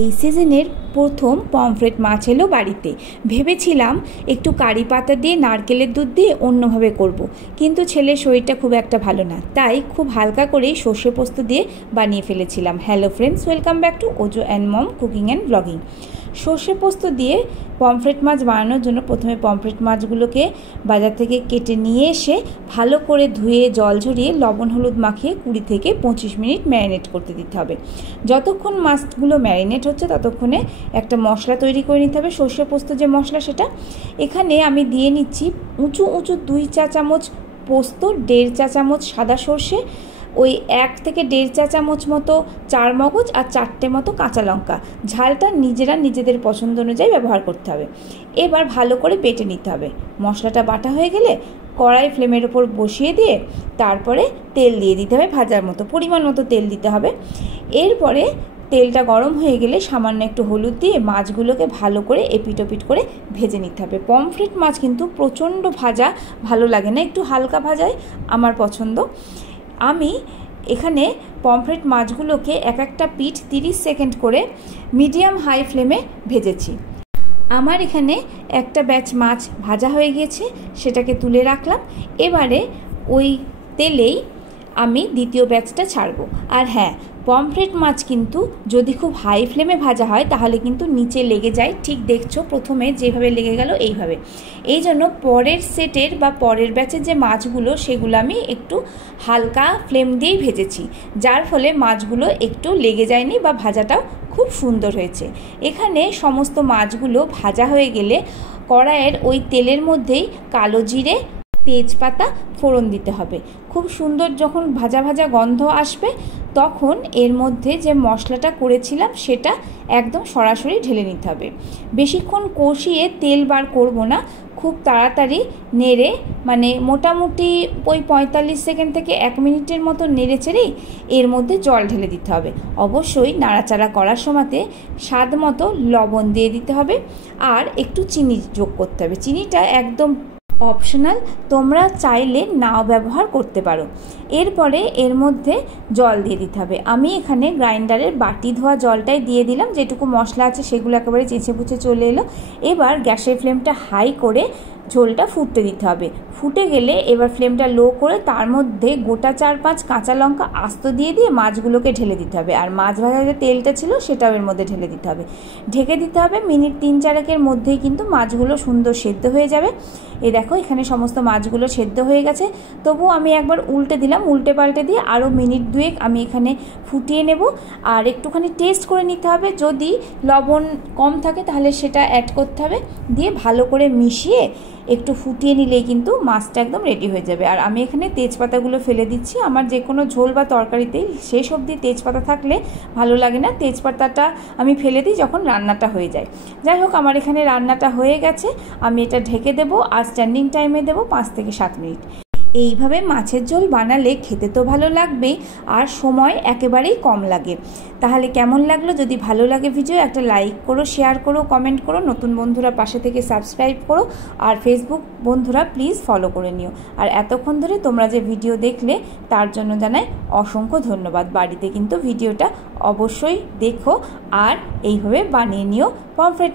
এই সিজনের প্রথম পমফ্রেট মাছ এলো বাড়িতে। ভেবেছিলাম একটু কারি পাতা দিয়ে নারকেলের দুধ দিয়ে অন্যভাবে করব, কিন্তু ছেলের শরীরটা খুব একটা ভালো না, তাই খুব হালকা করেই সর্ষে পোস্ত দিয়ে বানিয়ে ফেলেছিলাম। Hello friends, welcome back to Ojo and mom cooking and blogging. সর্ষে পোস্ত দিয়ে পমফ্রেট মাছ বানানোর জন্য প্রথমে পমফ্রেট মাছগুলোকে বাজার থেকে কেটে নিয়ে এসে ভালো করে ধুয়ে জল ঝরিয়ে লবণ হলুদ মাখিয়ে 20 থেকে 25 মিনিট ম্যারিনেট করতে দিতে হবে। যতক্ষণ মাছগুলো ম্যারিনেট হচ্ছে ততক্ষণে একটা মশলা তৈরি করে নিতে হবে। সর্ষে পোস্ত যে মশলা, সেটা এখানে আমি দিয়ে নিচ্ছি উঁচু 2 চা চামচ পোস্ত, 1.5 চা চামচ সাদা সর্ষে, ওই 1 থেকে 1.5 চা চামচ মতো চার মগজ আর 4টে মতো কাঁচা লঙ্কা। ঝালটা নিজেদের পছন্দ অনুযায়ী ব্যবহার করতে হবে। এবার ভালো করে বেটে নিতে হবে। মশলাটা বাটা হয়ে গেলে কড়াই ফ্লেমের ওপর বসিয়ে দিয়ে তারপরে তেল দিয়ে দিতে হবে, ভাজার মতো পরিমাণ মতো তেল দিতে হবে। এরপরে তেলটা গরম হয়ে গেলে সামান্য একটু হলুদ দিয়ে মাছগুলোকে ভালো করে এপিট ওপিট করে ভেজে নিতে হবে। পমফ্রেট মাছ কিন্তু প্রচণ্ড ভাজা ভালো লাগে না, একটু হালকা ভাজাই আমার পছন্দ। আমি এখানে পমফ্রেট মাছগুলোকে এক একটা পিঠ 30 সেকেন্ড করে মিডিয়াম হাই ফ্লেমে ভেজেছি। আমার এখানে একটা ব্যাচ মাছ ভাজা হয়ে গিয়েছে, সেটাকে তুলে রাখলাম। এবারে ওই তেলেই আমি দ্বিতীয় ব্যাচটা ছাড়বো। আর হ্যাঁ, পমফ্রেট মাছ কিন্তু যদি খুব হাই ফ্লেমে ভাজা হয় তাহলে কিন্তু নিচে লেগে যায়। ঠিক দেখছো প্রথমে যেভাবে লেগে গেল এইভাবে। এই জন্য পরের সেটের বা পরের ব্যাচের যে মাছগুলো সেগুলো আমি একটু হালকা ফ্লেম দিয়েই ভেজেছি, যার ফলে মাছগুলো একটু লেগে যায়নি বা ভাজাটাও খুব সুন্দর হয়েছে। এখানে সমস্ত মাছগুলো ভাজা হয়ে গেলে কড়াইয়ের ওই তেলের মধ্যেই কালো জিরে, তেজপাতা ফোড়ন দিতে হবে। খুব সুন্দর যখন ভাজা ভাজা গন্ধ আসবে তখন এর মধ্যে যে মশলাটা করেছিলাম সেটা একদম সরাসরি ঢেলে নিতে হবে। বেশিক্ষণ কষিয়ে তেল বার করব না, খুব তাড়াতাড়ি নেড়ে মোটামুটি ওই 45 সেকেন্ড থেকে 1 মিনিটের মতো নেড়ে চেড়েই এর মধ্যে জল ঢেলে দিতে হবে। অবশ্যই নাড়াচাড়া করার সময়তে স্বাদ মতো লবণ দিয়ে দিতে হবে আর একটু চিনি যোগ করতে হবে। চিনিটা একদম অপশনাল, তোমরা চাইলে নাও ব্যবহার করতে পারো। এরপরে এর মধ্যে জল দিয়ে দিতে হবে। আমি এখানে গ্রাইন্ডারের বাটি ধোয়া জলটাই দিয়ে দিলাম, যেটুকু মশলা আছে সেগুলো একেবারে চেঁচে পুচে চলে এলো। এবার গ্যাসের ফ্লেমটা হাই করে ঝোলটা ফুটতে দিতে হবে। ফুটে গেলে এবার ফ্লেমটা লো করে তার মধ্যে গোটা 4-5 কাঁচা লঙ্কা আস্ত দিয়ে মাছগুলোকে ঢেলে দিতে হবে। আর মাছ ভাজার যে তেলটা ছিল সেটাও এর মধ্যে ঢেলে দিতে হবে। ঢেকে দিতে হবে। মিনিট 3-4 মধ্যেই কিন্তু মাছগুলো সুন্দর সেদ্ধ হয়ে যাবে। এই দেখো এখানে সমস্ত মাছগুলো সেদ্ধ হয়ে গেছে। তবু আমি একবার উল্টে দিলাম, উল্টে পাল্টে দিয়ে আরও মিনিট 2 আমি এখানে ফুটিয়ে নেব। আর একটুখানি টেস্ট করে নিতে হবে, যদি লবণ কম থাকে তাহলে সেটা অ্যাড করতে হবে। দিয়ে ভালো করে মিশিয়ে একটু ফুটিয়ে নিলেই কিন্তু মাছটা একদম রেডি হয়ে যাবে। আর আমি এখানে তেজপাতাগুলো ফেলে দিচ্ছি। আমার যে কোনো ঝোল বা তরকারিতেই শেষ অবধি তেজপাতা থাকলে ভালো লাগে না, তেজপাতাটা আমি ফেলে দিই যখন রান্নাটা হয়ে যায়। যাই হোক, আমার এখানে রান্নাটা হয়ে গেছে। আমি এটা ঢেকে দেবো আর স্ট্যান্ডিং টাইমে দেবো 5 থেকে 7 মিনিট। এইভাবে মাছের ঝোল বানালে খেতে তো ভালো লাগবেই আর সময় একেবারেই কম লাগে। তাহলে কেমন লাগলো? যদি ভালো লাগে ভিডিও একটা লাইক করো, শেয়ার করো, কমেন্ট করো। নতুন বন্ধুরা পাশে থেকে সাবস্ক্রাইব করো আর ফেসবুক বন্ধুরা প্লিজ ফলো করে নিও। আর এতক্ষণ ধরে তোমরা যে ভিডিও দেখলে তার জন্য জানাই অসংখ্য ধন্যবাদ। বাড়িতে কিন্তু ভিডিওটা অবশ্যই দেখো আর এইভাবে বানিয়ে নিও পমফ্রেট